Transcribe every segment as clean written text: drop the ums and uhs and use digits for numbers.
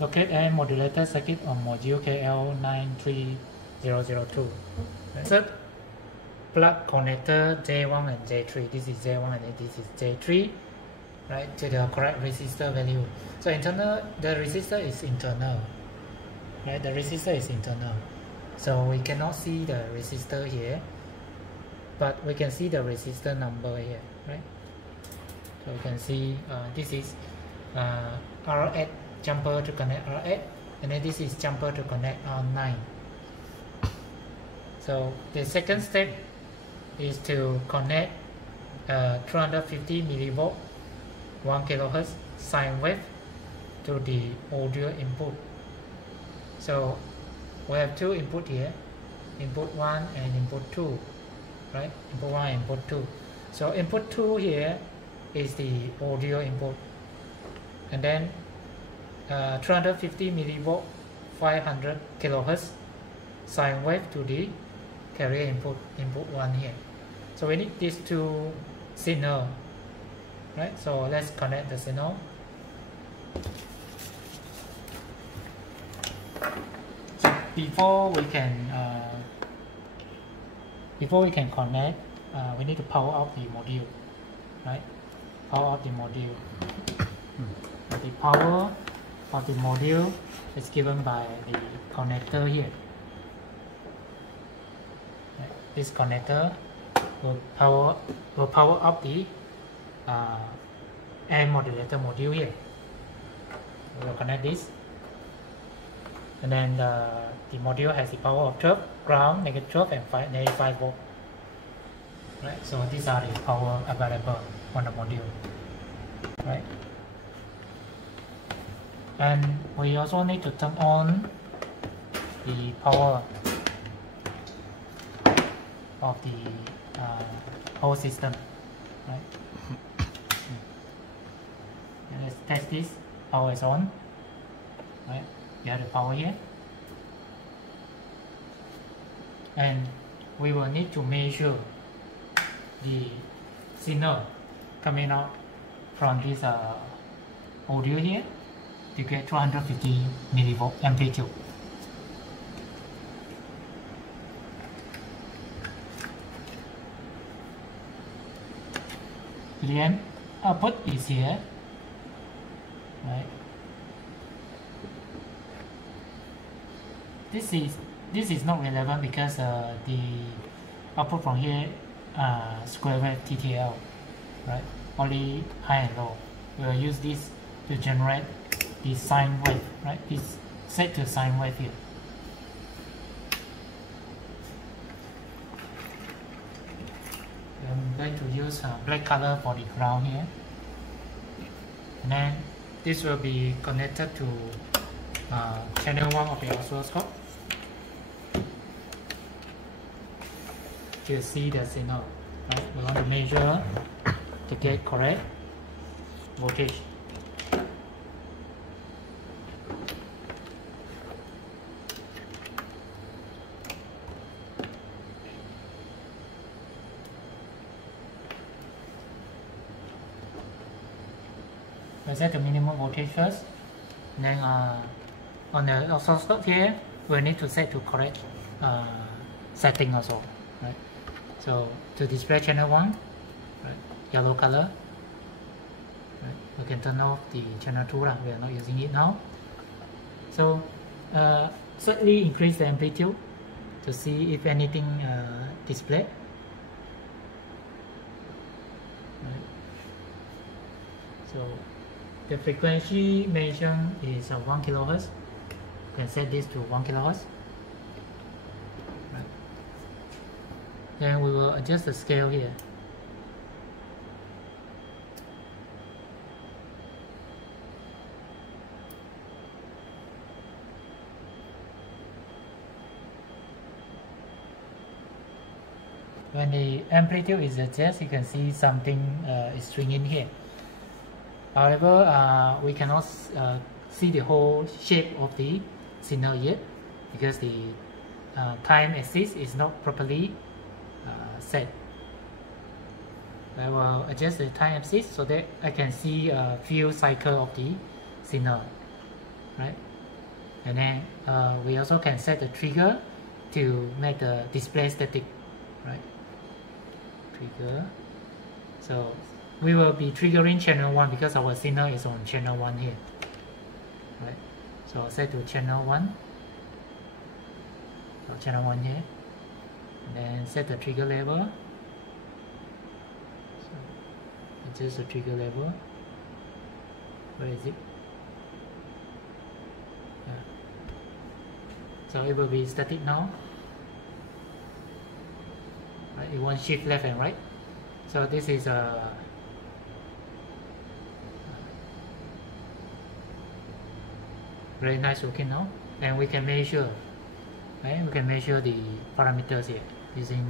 Locate a modulator circuit on module KL93002. Insert plug connector J1 and J3. This is J1 and this is J3, right, to the correct resistor value. So the resistor is internal, right? The resistor is internal. So we cannot see the resistor here, but we can see the resistor number here, right? So we can see this is R8 jumper to connect R8, and then this is jumper to connect R9. So the second step is to connect 250 millivolt 1 kilohertz sine wave to the audio input. So we have two input here, input 1 and input 2, right? Input 1 and input 2. So input 2 here is the audio input, and then 250 millivolt 500 kilohertz sine wave to the carrier input, input 1 here. So we need these two signal, right? So let's connect the signal. So before we can connect, we need to power up the module, right? Power up the module. The power of the module is given by the connector here. Right. This connector will power up the air modulator module here. We'll connect this, and then the module has the power of 12, ground, negative 12, and negative 5 volt. Right. So these are the power available on the module. Right. And we also need to turn on the power of the whole system, right? And let's test this. Power is on, right? You have the power here, and we will need to measure the signal coming out from this audio here to get 250 millivolt amplitude. The output is here, right? This is not relevant because the output from here square wave TTL, right? Only high and low. We will use this to generate the sine wave, right? It's set to sine wave here. I'm going to use black color for the ground here, and then this will be connected to channel 1 of the oscilloscope to see the signal, right? We want to measure to get correct voltage. We set the minimum voltage first, and then on the oscilloscope here we need to set to correct setting also, right? So to display channel 1, right, yellow color, right, we can turn off the channel 2 lah. We are not using it now. So slightly increase the amplitude to see if anything display. Right. So the frequency mentioned is 1 kilohertz. You can set this to 1 kilohertz. Right. Then we will adjust the scale here. When the amplitude is adjusted, you can see something is swinging here. However, we cannot see the whole shape of the signal yet because the time axis is not properly set. I will adjust the time axis so that I can see a few cycles of the signal, right? And then we also can set the trigger to make the display static, right? Trigger. So we will be triggering channel 1 because our signal is on channel 1 here, right? So I'll set to channel 1. So channel 1 here. And then set the trigger level. So adjust the trigger level. Where is it? Yeah. So it will be static now. Right? It won't shift left and right. So this is a very nice looking now, and we can measure. Right? We can measure the parameters here using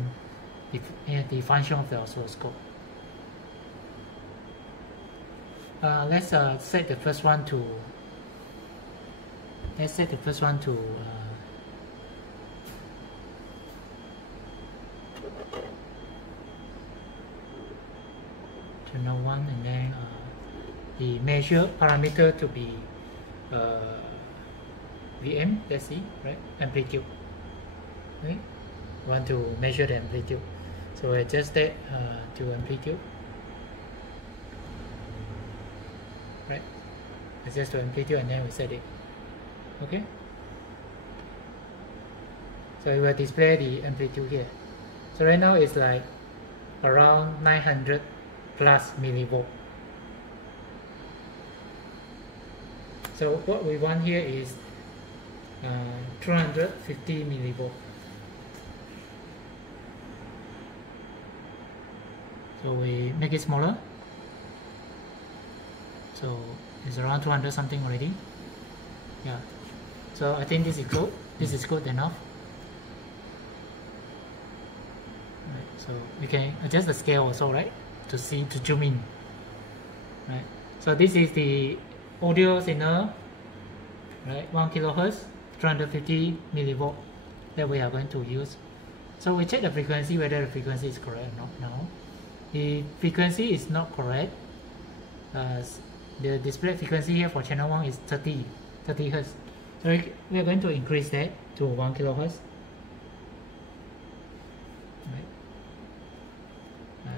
the function of the oscilloscope. Let's set the first one to. Let's set the first one to. Channel 1, and then the measure parameter to be VM. Let's see, right? Amplitude. Right? We want to measure the amplitude, so I adjust that to amplitude. Right? Adjust to amplitude, and then we set it. Okay. So it will display the amplitude here. So right now it's like around 900 plus millivolt. So what we want here is 250 millivolt. So we make it smaller. So it's around 200 something already. Yeah. So I think this is good. This is good enough. Right. So we can adjust the scale also, right? To zoom in. Right. So this is the audio signal, right? 1 kilohertz, 250 millivolt that we are going to use. So we check the frequency, whether the frequency is correct or not now. The frequency is not correct. The display frequency here for channel 1 is 30 hertz. So we are going to increase that to 1 kilohertz. Right.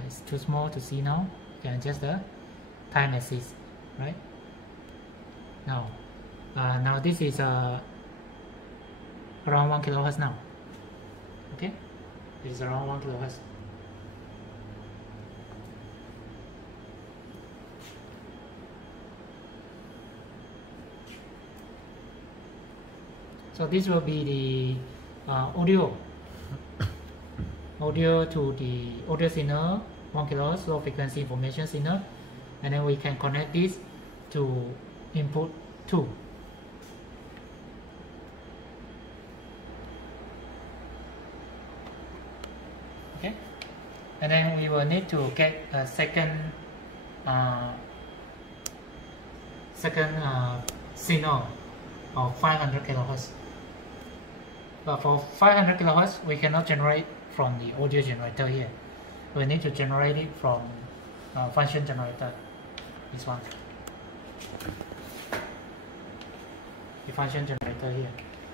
It's too small to see now. You can adjust the time axis, right? Now this is around 1 kilohertz now. Okay, it is around 1 kilohertz. So this will be the audio to the audio signal, 1 kilohertz low frequency information signal, and then we can connect this to input 2. Okay, and then we will need to get a second signal of 500 kilohertz. But for 500 kilohertz, we cannot generate from the audio generator here. We need to generate it from function generator. This one, the function generator here.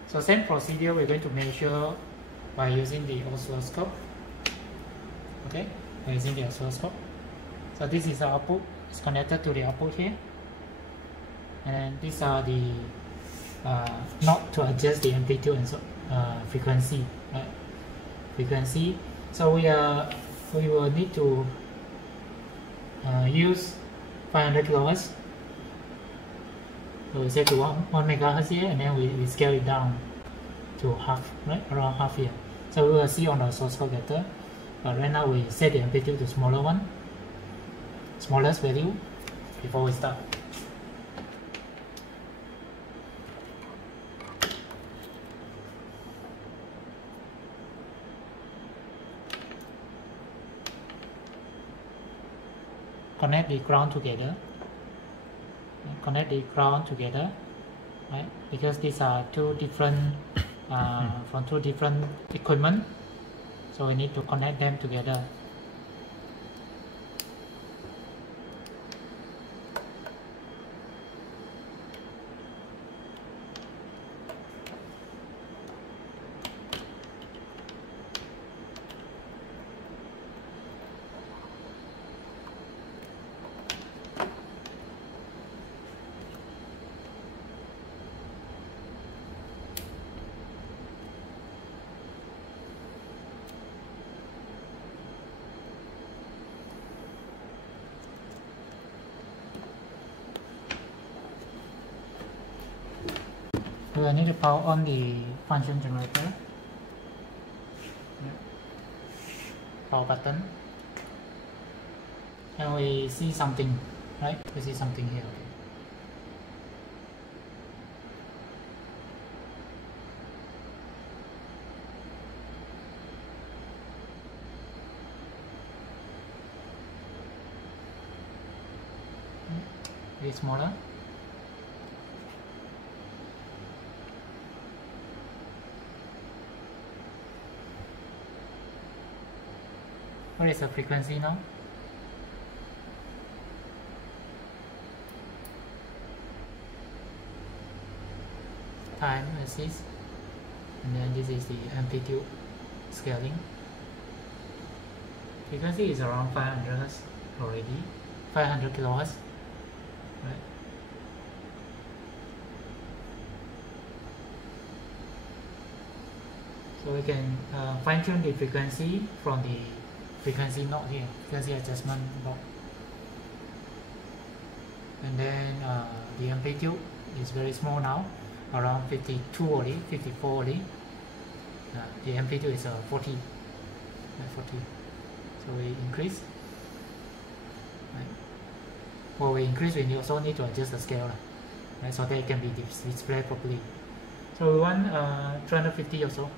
So same procedure, we're going to measure by using the oscilloscope. Okay, we're using the oscilloscope. So this is the output. It's connected to the output here, and these are the knob to adjust the amplitude and frequency. Right? Frequency. So we will need to use 500 kilohertz. So we set to 1 megahertz here, and then we scale it down to half, right? Around half here. So we will see on the oscilloscope later. But right now we set the amplitude to smaller one, smallest value before we start. Connect the ground together. Connect the ground together, right? Because these are two different from two different equipment, so we need to connect them together. I need to power on the function generator. Power button. And we see something, right? We see something here. Very smaller. What is the frequency now? Time axis, and then this is the amplitude scaling. Frequency is around 500 Hz already, 500 kilohertz, right? So we can fine tune the frequency from the frequency knob here, frequency adjustment knob, and then the amplitude is very small now, around 52 only, 54 only. The amplitude is 40, 40. So we increase. Right. For we increase, we also need to adjust the scale, right, so that it can be displayed properly. So we want 350 or so.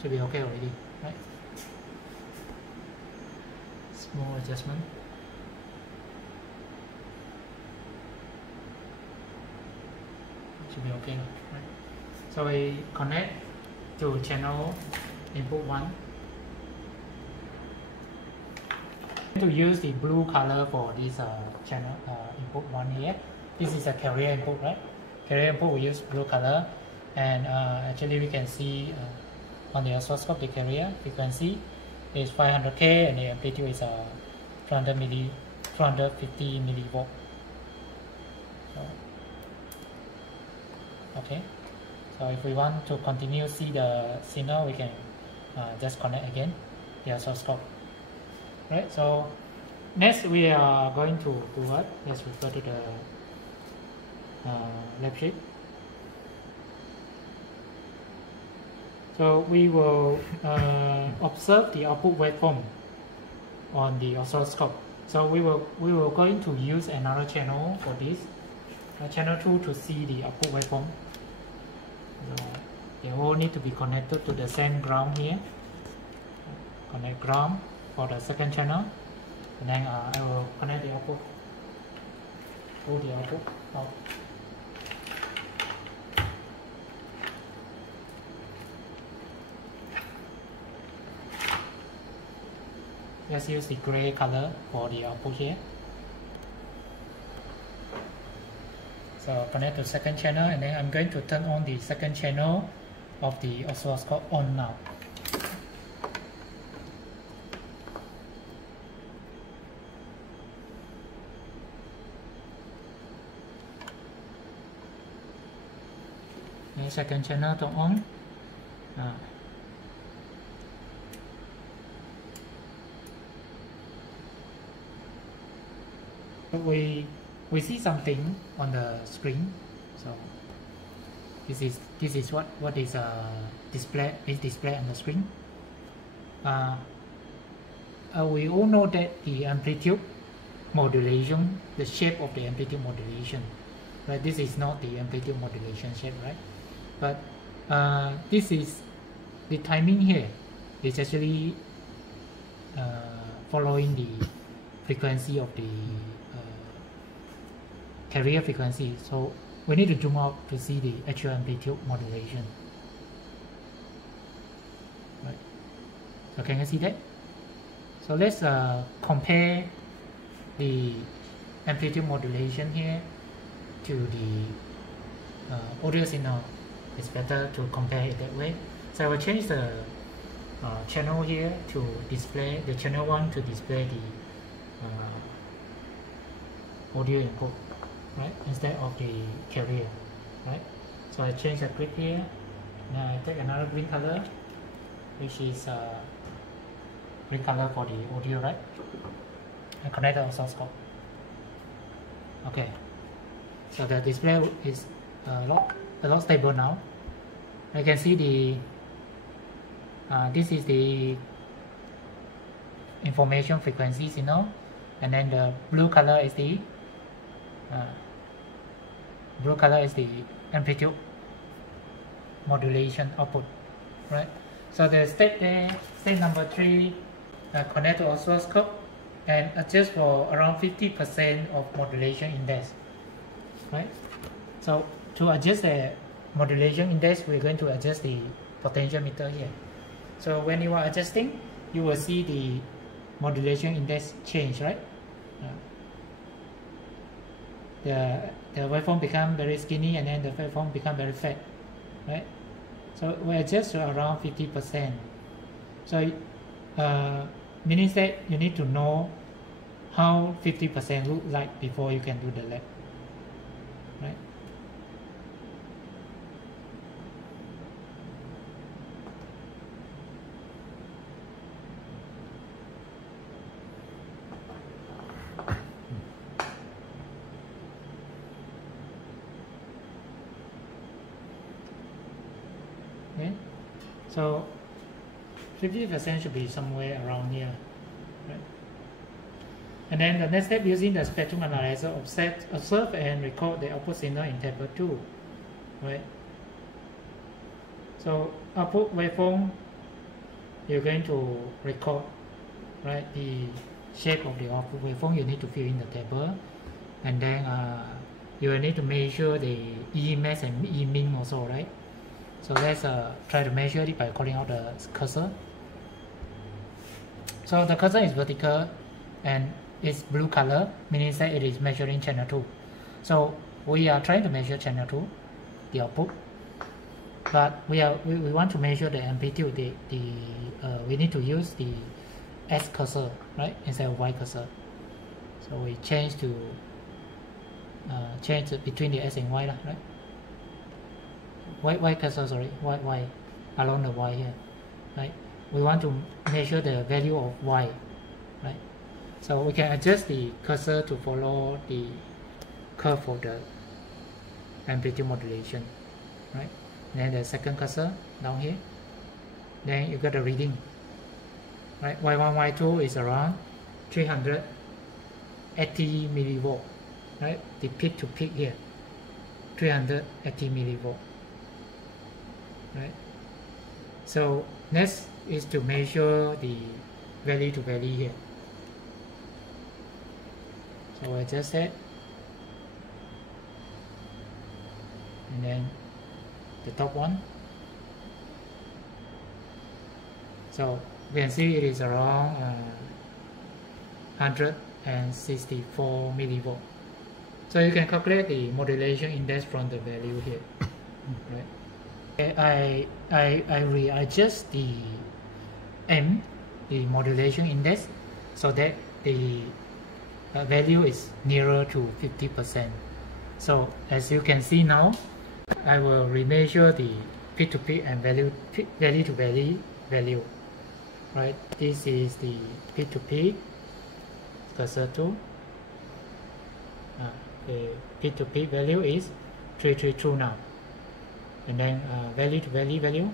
Should be okay already, right? Small adjustment. Should be okay, right? So we connect to channel input 1. To use the blue color for this channel input 1 here. This is a carrier input, right? Carrier input we use blue color, and actually we can see on the oscilloscope the carrier frequency is 500K and the amplitude is 250 millivolt. So, okay, so if we want to continue see the signal, we can just connect again the oscilloscope. Right, so next we are going to do what? Let's refer to the left sheet. So we will observe the output waveform on the oscilloscope. So we will going to use another channel for this, channel 2, to see the output waveform. So they all need to be connected to the same ground here. Connect ground for the second channel, and then I will connect the output. Pull the output out. Let's use the gray color for the output here. So connect to second channel, and then I'm going to turn on the second channel of the oscilloscope on now. Okay, second channel turn on. We see something on the screen. So this is what is displayed on the screen. We all know that the amplitude modulation, the shape of the amplitude modulation, right? This is not the amplitude modulation shape, right? But this is the timing here is actually following the frequency of the carrier frequency. So we need to zoom out to see the actual amplitude modulation. Right. So can you see that? So let's compare the amplitude modulation here to the audio signal. It's better to compare it that way. So I will change the channel here to display the channel 1 to display the audio input, right, instead of the carrier, right? So I change the grid here. Now I take another green color, which is recolor for the audio, right? And connect the oscilloscope. Okay, so the display is a lot stable now. I can see the this is the information frequency signal, and then the blue color is the amplitude modulation output, right? So the step number 3, connect to oscilloscope and adjust for around 50% of modulation index, right? So to adjust the modulation index, we're going to adjust the potentiometer here. So when you are adjusting, you will see the modulation index change, right? The waveform become very skinny, and then the waveform become very fat, right? So we adjust to around 50%. So meaning that you need to know how 50% look like before you can do the lab, right? Okay, so 50% should be somewhere around here, right? And then the next step, using the spectrum analyzer, observe and record the output signal in table 2, right? So output waveform, you're going to record, right, the shape of the output waveform. You need to fill in the table, and then you will need to measure the E max and E min also, right? So let's try to measure it by calling out the cursor. So the cursor is vertical and it's blue color, meaning that it is measuring channel 2. So we are trying to measure channel 2, the output, but we want to measure the amplitude. We need to use the S cursor, right, instead of Y cursor. So we change to change between the S and Y, right? Y cursor, sorry, Y along the Y here, right? We want to measure the value of Y, right? So we can adjust the cursor to follow the curve of the amplitude modulation, right? And then the second cursor down here, then you got the reading, right? Y1, Y2 is around 380 millivolt, right? The peak to peak here, 380 millivolt. Right. So next is to measure the value to value here. So I just said, and then the top one. So we can see it is around 164 millivolt. So you can calculate the modulation index from the value here, right? I readjust the M, the modulation index, so that the value is nearer to 50%. So as you can see now, I will remeasure the peak to peak and value to value. Right, this is the peak to peak, cursor 2. The peak to peak value is 332 now. And then value to value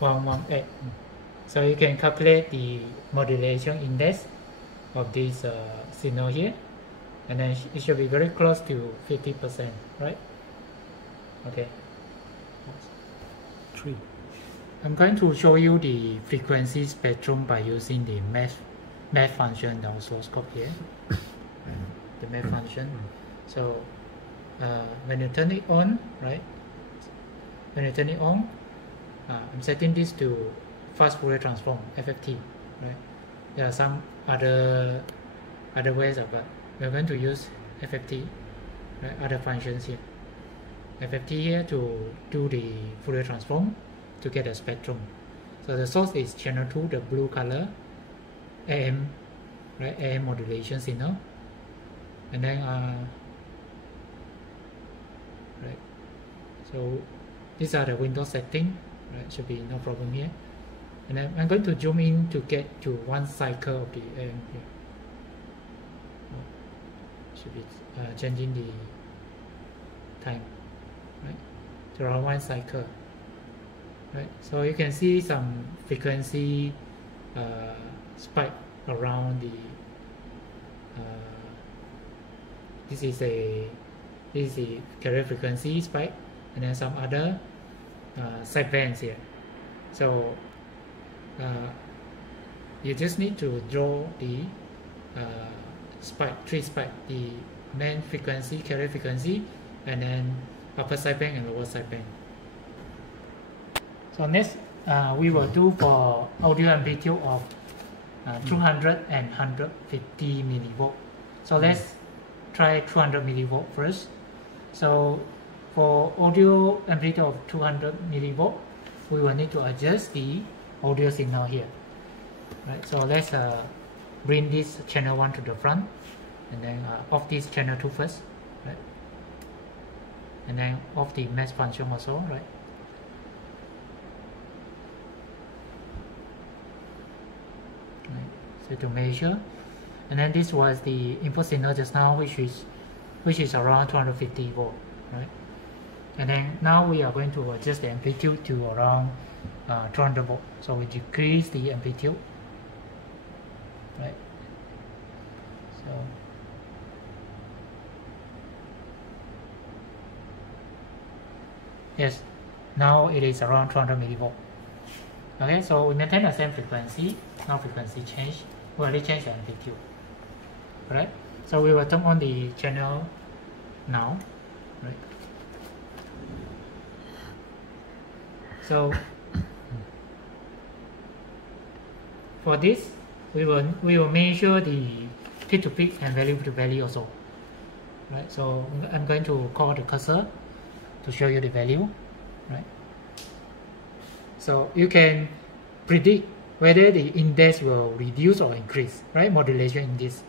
118. So you can calculate the modulation index of this signal here, and then it should be very close to 50%, right? Okay. 3. I'm going to show you the frequency spectrum by using the math function, the oscilloscope here, the math function. So when you turn it on, right? When you turn it on, I'm setting this to fast Fourier transform, FFT, right? There are some other ways, but we're going to use FFT, right? Other functions here. FFT here to do the Fourier transform to get a spectrum. So the source is channel 2, the blue color, AM, right? AM modulation signal, and then So these are the window setting, right? Should be no problem here. And then I'm going to zoom in to get to one cycle of the AM here. Should be changing the time, right? To around one cycle, right? So you can see some frequency spike around the. This is the carrier frequency spike, and then some other side bands here. So you just need to draw the spike, three spike, the main frequency, carrier frequency, and then upper sideband and lower sideband. So next we will do for audio amplitude of 200 and 150 millivolt. So let's try 200 millivolt first. So for audio amplitude of 200 millivolt, we will need to adjust the audio signal here. Right. So let's bring this channel 1 to the front, and then off this channel 2 first, right? And then off the mesh function also, right? So to measure, and then this was the input signal just now, which is around 250 volt, right? And then now we are going to adjust the amplitude to around 200 volt. So we decrease the amplitude, right? So yes, now it is around 200 millivolt. Okay, so we maintain the same frequency. Now frequency change. We already change the amplitude. Right? So we will turn on the channel now. Right? So for this, we will measure the peak to peak and value to value also. Right? So I'm going to call the cursor to show you the value. Right? So you can predict whether the index will reduce or increase, right? Modulation index.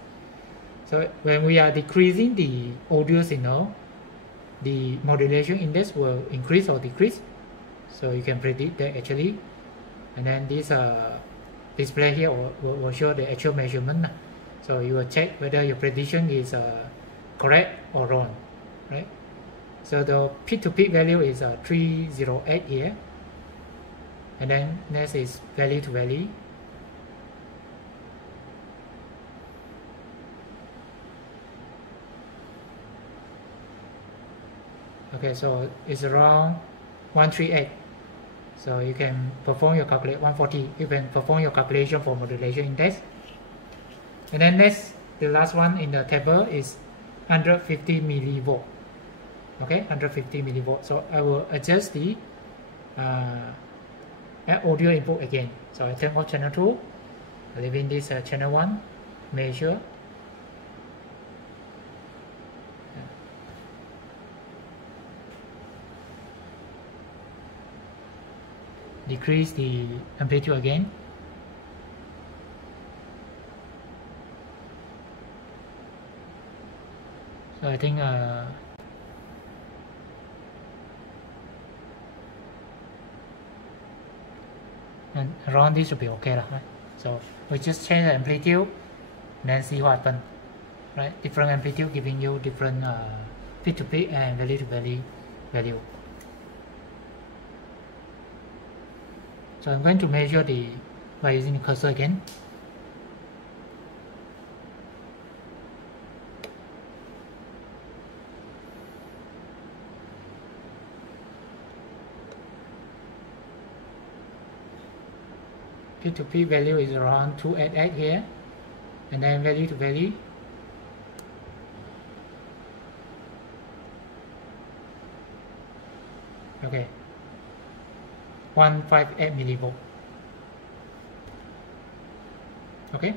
So when we are decreasing the audio signal, the modulation index will increase or decrease. So you can predict that actually. And then this display here will show the actual measurement. So you will check whether your prediction is correct or wrong, right? So the peak to peak value is 308 here. And then next is value to value. Okay, so it's around 138. So you can perform your calculation 140. You can perform your calculation for modulation index. And then next, the last one in the table is 150 millivolt. Okay, 150 millivolt. So I will adjust the audio input again. So I turn off channel 2, leaving this channel 1, measure. Decrease the amplitude again. So I think and around this should be okay, right? So we just change the amplitude and then see what happens, right? Different amplitude giving you different peak to peak and value to value. So I'm going to measure by using the cursor again. Peak to peak value is around 288 here, and then value to value. Okay, 158 millivolt. Okay.